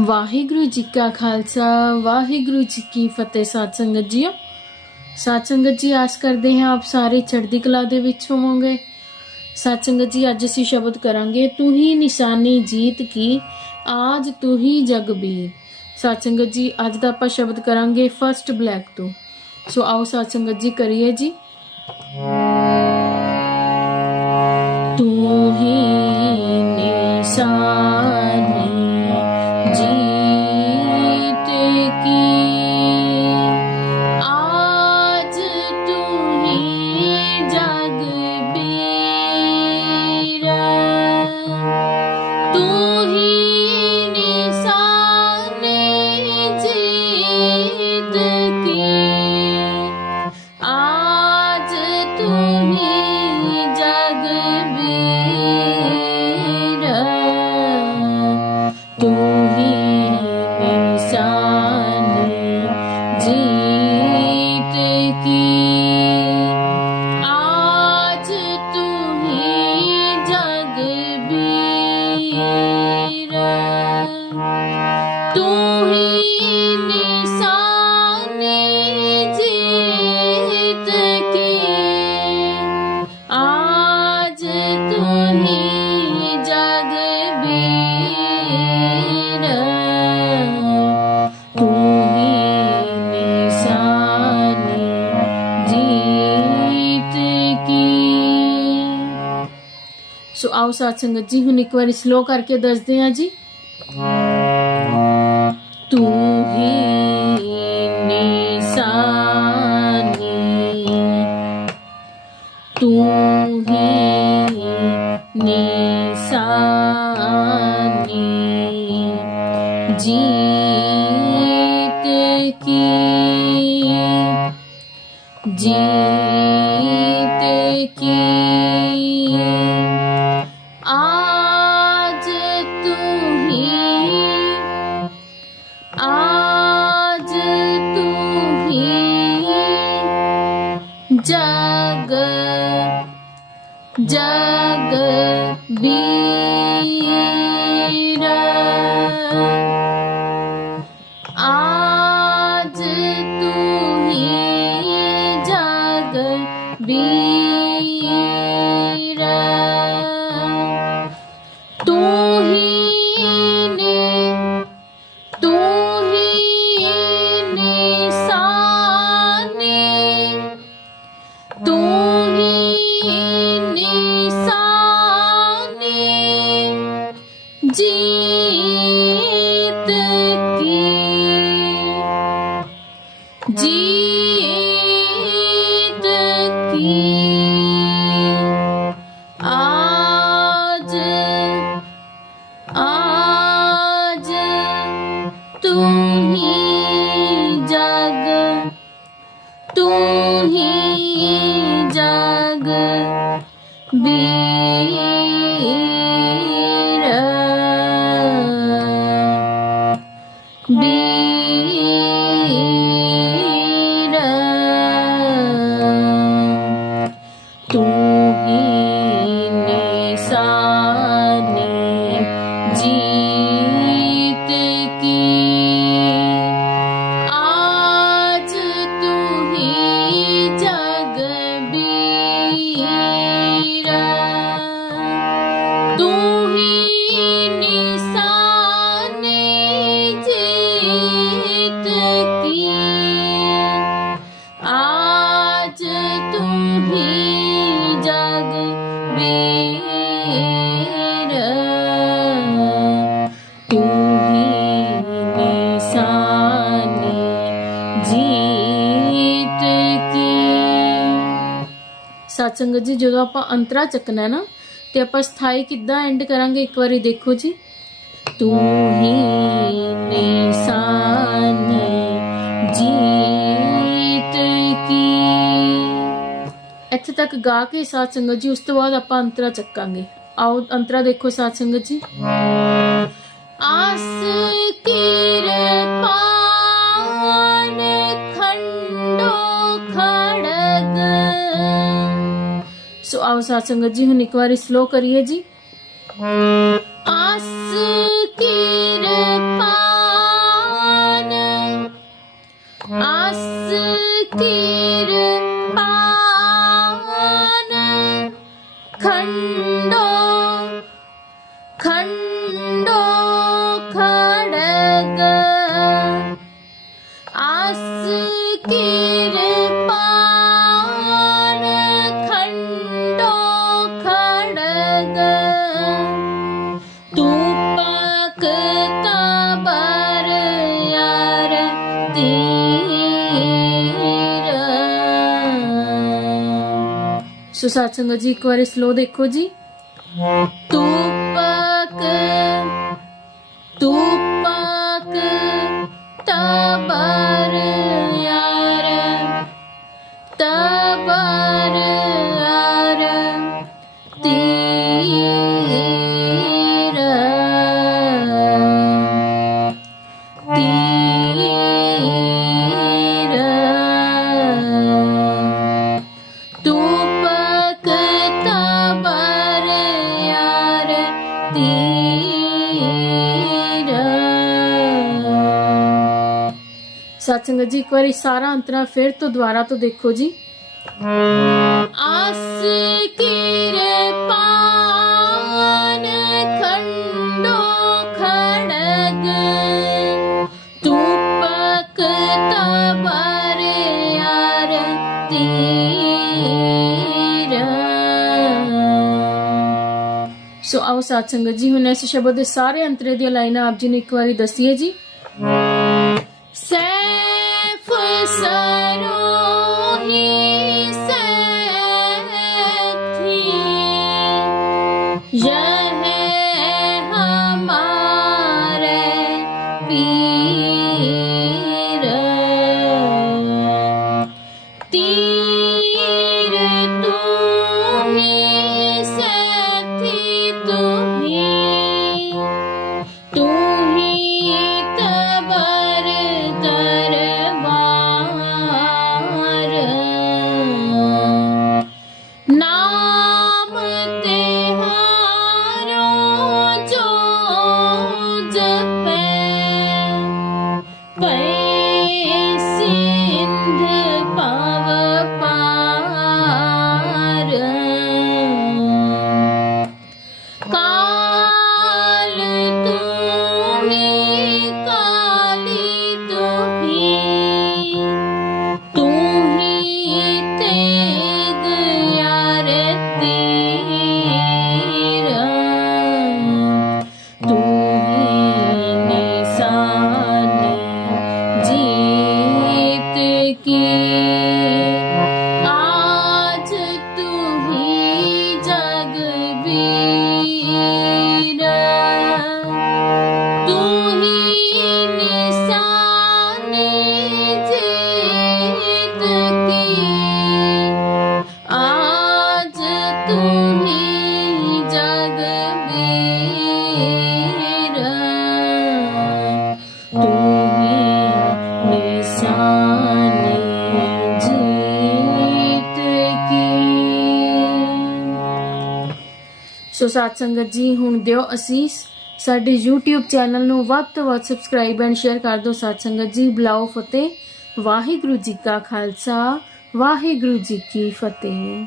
ਵਾਹਿਗੁਰੂ ਜੀ ਕਾ ਖਾਲਸਾ, ਵਾਹਿਗੁਰੂ ਜੀ ਕੀ ਫਤਿਹ ਸਾਧ ਸੰਗਤ ਜੀਓ। ਸਾਧ ਸੰਗਤ ਜੀ, ਆਸ ਕਰਦੇ ਹਾਂ ਆਪ ਸਾਰੇ ਚੜ੍ਹਦੀ ਕਲਾ ਦੇ ਵਿੱਚ ਹੋਵੋਗੇ। ਸਾਧ ਸੰਗਤ ਜੀ, ਅੱਜ ਅਸੀਂ ਸ਼ਬਦ ਕਰਾਂਗੇ, ਤੂੰ ਹੀ ਨਿਸ਼ਾਨੀ ਜੀਤ ਕੀ, ਆਜ ਤੂੰ ਹੀ ਜਗ ਵੀ ਸਾਧ ਸੰਗਤ ਜੀ, ਅੱਜ ਦਾ ਆਪਾਂ ਸ਼ਬਦ ਕਰਾਂਗੇ ਫਰਸਟ ਬਲੈਕ ਤੋਂ। ਸੋ ਆਓ ਸਾਧ ਸੰਗਤ ਜੀ, ਕਰੀਏ ਜੀ। सो आओ साध संगत जी हूँ एक बार स्लो करके दस दिया जी। तू ही तू ही जी जीत की आज आज तू ही जग तू ही जग। ਸਾਧ ਸੰਗਤ ਜੀ ਜਦੋਂ ਆਪਾਂ ਅੰਤਰਾ ਚੱਕਣਾ ਹੈ ਨਾ ਤੇ ਆਪਾਂ ਸਥਾਈ ਕਿੱਦਾਂ ਐਂਡ ਕਰਾਂਗੇ ਇੱਕ ਵਾਰੀ ਦੇਖੋ ਜੀ ਤੂੰ ਹੀ ਨੇ ਇੱਥੇ ਤੱਕ ਗਾ ਕੇ ਸਾਧ ਸੰਗਤ ਜੀ ਉਸ ਤੋਂ ਬਾਅਦ ਆਪਾਂ ਅੰਤਰਾ ਚੱਕਾਂਗੇ ਆਓ ਅੰਤਰਾ ਦੇਖੋ ਸਾਧ ਸੰਗਤ ਜੀ ਆਸ ਕਿਰਪਾਨ ਖੰਡੋ ਖੜਗ ਸੋ ਆਓ ਸਾਧ ਸੰਗਤ ਜੀ ਹੁਣ ਇੱਕ ਵਾਰੀ ਸਲੋ ਕਰੀਏ ਜੀ ਸੋ ਸਾਧ ਸੰਗਤ ਜੀ ਇੱਕ ਵਾਰੀ ਸਲੋ ਦੇਖੋ ਜੀ ਤੂਪਕ ਤੂਪਕ ਤਬਰ ਸਤਸੰਗਤ ਜੀ, ਇੱਕ ਵਾਰੀ ਸਾਰਾ ਅੰਤਰਾ ਫਿਰ ਤੋਂ ਦੁਬਾਰਾ ਤੋਂ ਦੇਖੋ ਜੀ। ਆਸ ਕਿਰਪਾਨ ਖੰਡੋ ਖੜਗ, ਤੂਪਕ ਤਬਰ ਯਾਰ ਤੀਰ। ਸੋ ਆਓ ਸਾਧ ਸੰਗਤ ਜੀ, ਹੁਣ ਇਸ ਸ਼ਬਦ ਦੇ ਸਾਰੇ ਅੰਤਰੇ ਦੀਆਂ ਲਾਈਨਾਂ ਆਪ ਜੀ ਨੂੰ ਇੱਕ ਵਾਰੀ ਦੱਸੀਏ ਜੀ। Bye. কি ਸੋ ਸਾਧ ਸੰਗਤ ਜੀ, ਹੁਣ ਦਿਓ ਅਸੀਸ ਸਾਡੇ YouTube ਚੈਨਲ ਨੂੰ ਵੱਧ ਤੋਂ ਵੱਧ ਸਬਸਕ੍ਰਾਈਬ ਐਂਡ ਸ਼ੇਅਰ ਕਰ ਦਿਓ ਸਾਧ ਸੰਗਤ ਜੀ, ਬਲਾਓ ਫਤਿਹ। ਵਾਹਿਗੁਰੂ ਜੀ ਕਾ ਖਾਲਸਾ, ਵਾਹਿਗੁਰੂ ਜੀ ਕੀ ਫਤਿਹ।